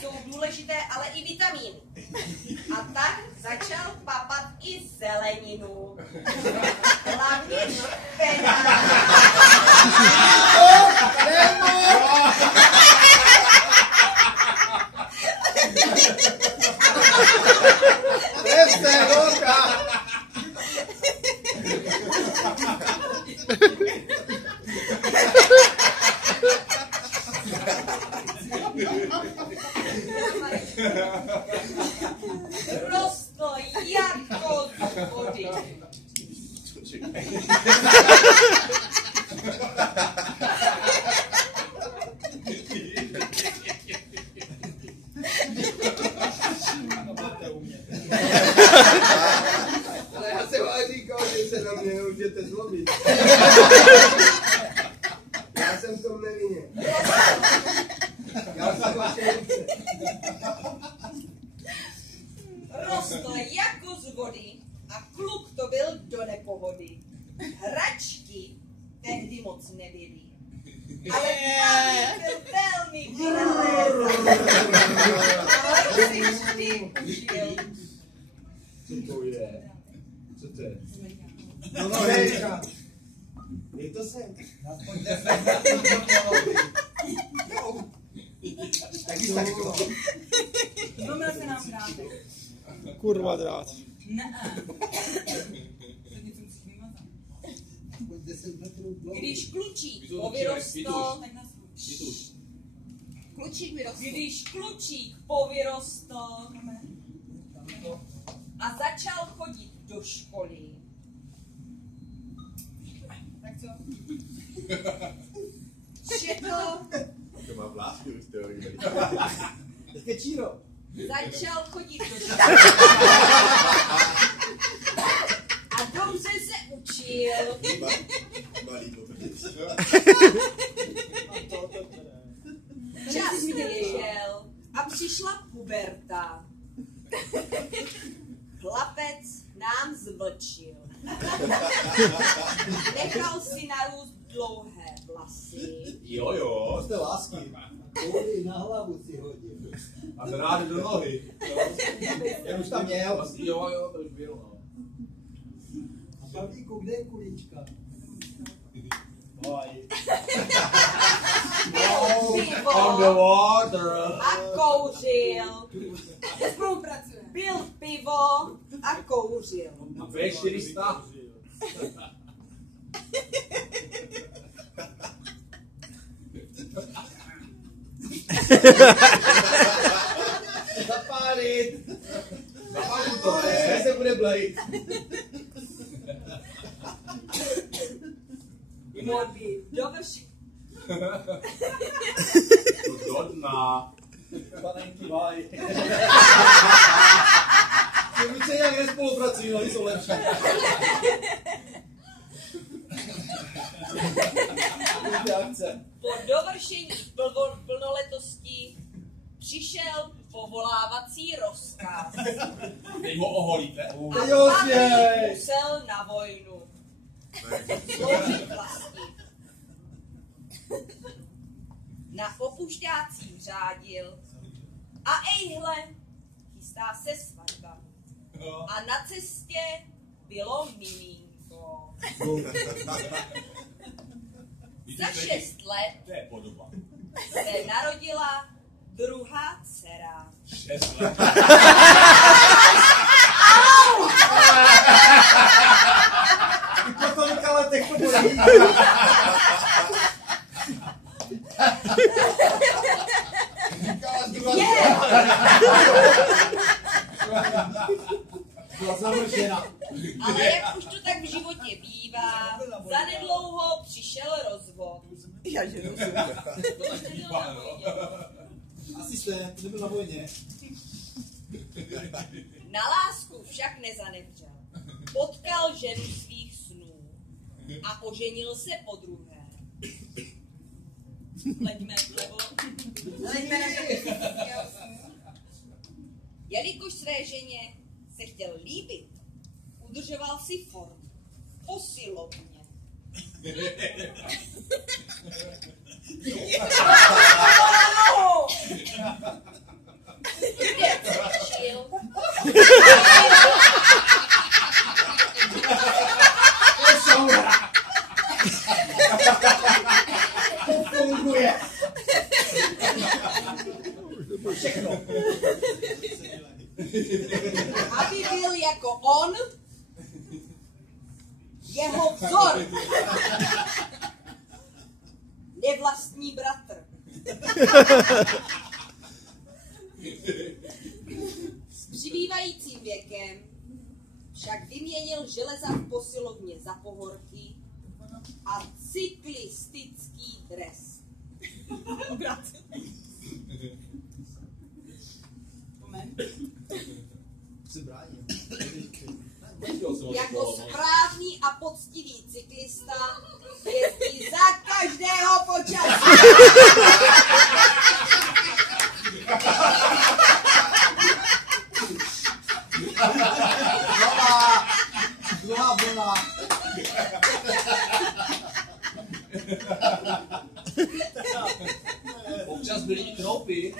jsou důležité ale i vitamíny. A tak začal papat i zeleninu. Hlavně špenát. Rostl jako z vody. Ale já jsem ale říkal, že se na mě nemůžete zlobit. Já jsem v tom nevinně. Já jsem vaše ruce. Rostl jako z vody a kluk to byl do nepohody. Hračky tehdy moc nebyly. Ale Pavel byl velmi vynalezavý. Ale si vždy užil. Co to je? Co to je? No, Je to sem. Taky tak to. Zlomil se nám drátek. Kurva drát. Ne. Teď něco musíš vymazat. Když klučík povyrostl, Když klučík povyrostl a začal chodit do školy, Tak co? četl, To má vlásky už teorii. Teď Číro. začal chodit do školy a dobře se učil. Malý poprvěc. Čas běžel a přišla puberta. Chlapec nám zvlčil. Nechal si narůst dlouhé vlasy. Jo, jste lásky. Kouli na hlavu si hodil. A rád do nohy. Já už tam měl. Jo, to už bylo. No. A Pavlíku, kde je kulička? Pivo On the water. a kouřil. Spolupracuje. Pil pivo a kouřil. V400. Zapálit. Zapálit to, ne? Se bude blejt. Můj být dovršil. Do dna. Panenky, vaj. Ty ruce jak nespolupracují, oni jsou lepší. Po dovršení plnoletosti přišel povolávací rozkaz. Teď ho oholíte. A Pavel musel na vojnu. Sloužit vlasti. Na opušťácím řádil a ejhle, chystá se svatba. A na cestě bylo miminko. Za 6 let se narodila druhá dcera. 6 let. Po tolika letech to bude. Byla zamržena. Ale jak už to tak v životě bývá, zanedlouho přišel rozvod. Já že Asistent, nebyl na vojně. Na lásku však nezanevřel. Potkal ženu svých snů a oženil se podruhé. Leďme vlevo. Leďme na Jelikož své ženě se chtěl líbit, udržoval si formu. Posilovně. Všechno. Aby byl jako on, jeho vzor. Nevlastní bratr. S přibývajícím věkem však vyměnil železa v posilovně za pohorky a cyklistický dres. Se brání. Jako správný a poctivý cyklista jezdí za každého počasí. Druhá vlna. Občas byly i knoupy.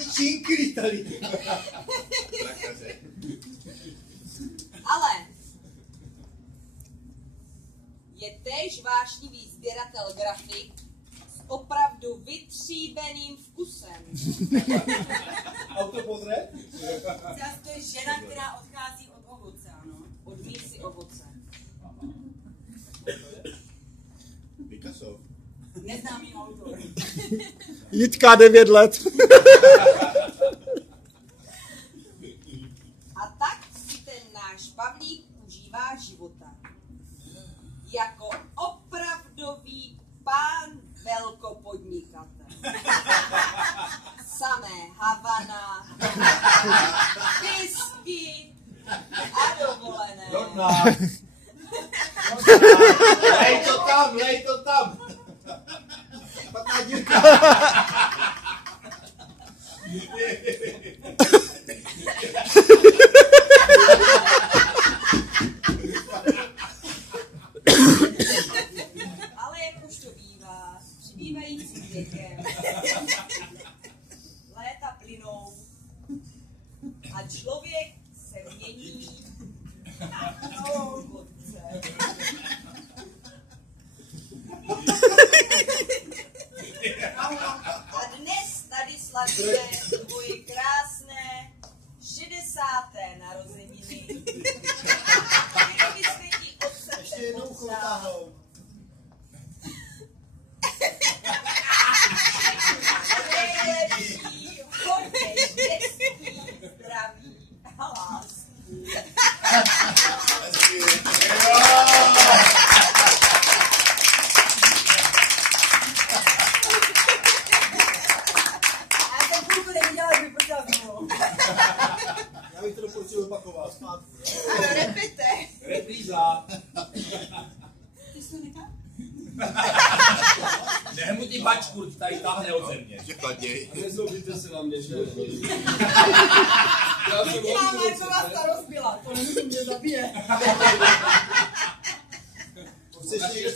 I činky tady. Ale je též vášnivý sběratel grafik s opravdu vytříbeným vkusem. Autoportrét? Zase to je žena, která odchází od ovoce, ano. Od mísy ovoce. Picasso. Neznámý autor. Jitka 9 let. A tak si ten náš Pavlík užívá života. Jako opravdový pán velkopodnikatel. Samé Havana, whisky a dovolené. Jorna. Lej to tam. Špatná dírka. Ale jak už to bývá, s přibývajícím věkem, léta plynou a člověk se mění na ovoce. A dnes tady slavíme tvoje krásné 60. narozeniny. Chtěli bychom ti od srdce Ještě jednou popřát choutáhnout. nejlepší, hodně štěstí, zdraví a lásky. Já jsem půlku neviděla, jak bych pořád znovu. Já bych to doporučil opakovat. Ano, repete. Repríza. Ty jsi to nechal? Nehmu ti bačku, tady táhne od země. Nezlobíte se na mě, že? Jediná Marková starost byla, to nemůžu mě zabije. Chceš někde